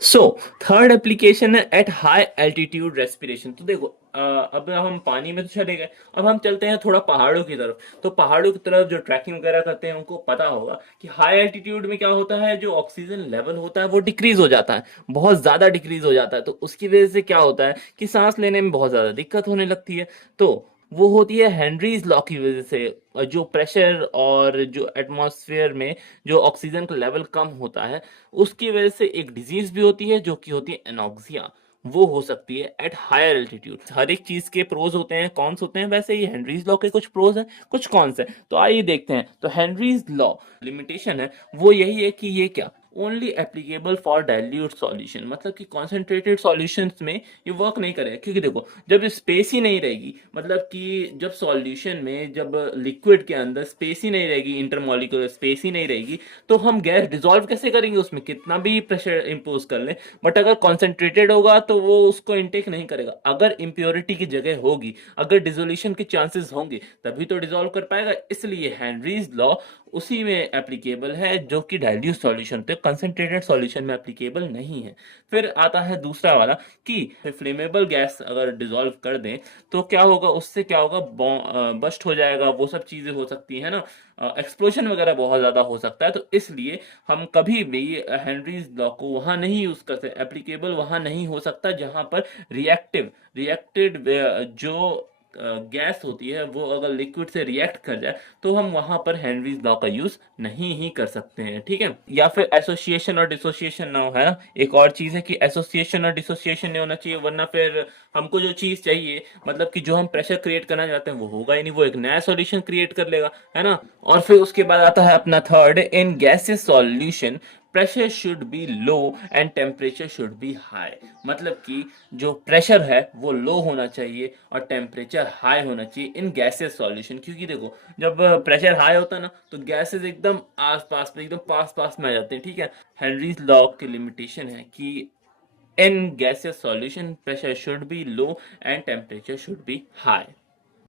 So third application है at high altitude respiration. तो देखो अब हम पानी में तो चले गए, अब हम चलते हैं थोड़ा पहाड़ों की तरफ। तो पहाड़ों की तरफ जो ट्रैकिंग वगैरह करते हैं उनको पता होगा कि हाई एल्टीट्यूड में क्या होता है, जो ऑक्सीजन लेवल होता है वो डिक्रीज हो जाता है, बहुत ज्यादा डिक्रीज हो जाता है। तो उसकी वजह से क्या होता है कि सांस लेने में बहुत ज्यादा दिक्कत होने लगती है। तो वो होती है हेनरीज लॉ की वजह से। जो प्रेशर और जो एटमॉस्फेयर में जो ऑक्सीजन का लेवल कम होता है, उसकी वजह से एक डिजीज भी होती है जो कि होती है एनॉक्सिया। वो हो सकती है एट हायर एल्टीट्यूड। हर एक चीज के प्रोज होते हैं, कॉन्स होते हैं, वैसे ही हेनरीज लॉ के कुछ प्रोज हैं, कुछ कॉन्स हैं। तो आइए देखते हैं। तो हेनरीज लॉ लिमिटेशन है वो यही है कि ये क्या only applicable for dilute solution, मतलब कि कॉन्सेंट्रेटेड सॉल्यूशंस में ये वर्क नहीं करेगा। क्योंकि देखो जब स्पेस ही नहीं रहेगी, मतलब कि जब सॉल्यूशन में, जब लिक्विड के अंदर स्पेस ही नहीं रहेगी, इंटरमॉलिक्यूलर स्पेस ही नहीं रहेगी, तो हम गैस डिसॉल्व कैसे करेंगे, उसमें कितना भी प्रेशर इंपोज कर ले। बट अगर कॉन्सेंट्रेटेड होगा तो वो उसको इनटेक नहीं करेगा। अगर इम्प्योरिटी की जगह होगी, अगर डिसोल्यूशन के चांसेस होंगे, तभी तो डिसॉल्व कर पाएगा। इसलिए हेनरीज लॉ उसी में एप्लीकेबल है जो कि डाइल्यूट सॉल्यूशन, तो कंसंट्रेटेड सॉल्यूशन में एप्लीकेबल नहीं है। फिर आता है दूसरा वाला कि फ्लेमेबल गैस अगर डिसॉल्व कर दें तो क्या होगा, उससे क्या होगा, बस्ट हो जाएगा, वो सब चीजें हो सकती है ना, एक्सप्लोजन वगैरह बहुत ज्यादा हो सकता है। तो इसलिए हम कभी भी हेनरीज लॉ को वहां नहीं यूज करते, एप्लीकेबल वहां नहीं हो सकता जहां पर रिएक्टेड जो गैस होती है वो अगर लिक्विड से रिएक्ट कर जाए, तो हम वहां पर हेनरीज लॉ का यूज नहीं ही कर सकते हैं। ठीक है, या फिर एसोसिएशन और डिसोसिएशन ना हो, है ना। एक और चीज है कि एसोसिएशन और डिसोसिएशन नहीं होना चाहिए, वरना फिर हमको जो चीज चाहिए, मतलब कि जो हम प्रेशर क्रिएट करना चाहते हैं वो होगा ही नहीं, वो एक नया सॉल्यूशन क्रिएट कर लेगा, है ना। और फिर उसके बाद आता है अपना third, in gases solution pressure should be low and temperature should be high. मतलब कि जो प्रेशर है वो लो होना चाहिए और टेम्परेचर हाई होना चाहिए इन गैसेस सॉल्यूशन। क्योंकि देखो जब प्रेशर हाई होता है ना, तो गैसेस एकदम आस पास में, एकदम पास पास में आ जाते हैं। ठीक है, हेनरीज लॉ की लिमिटेशन है कि इन gases solution pressure should be low and temperature should be high.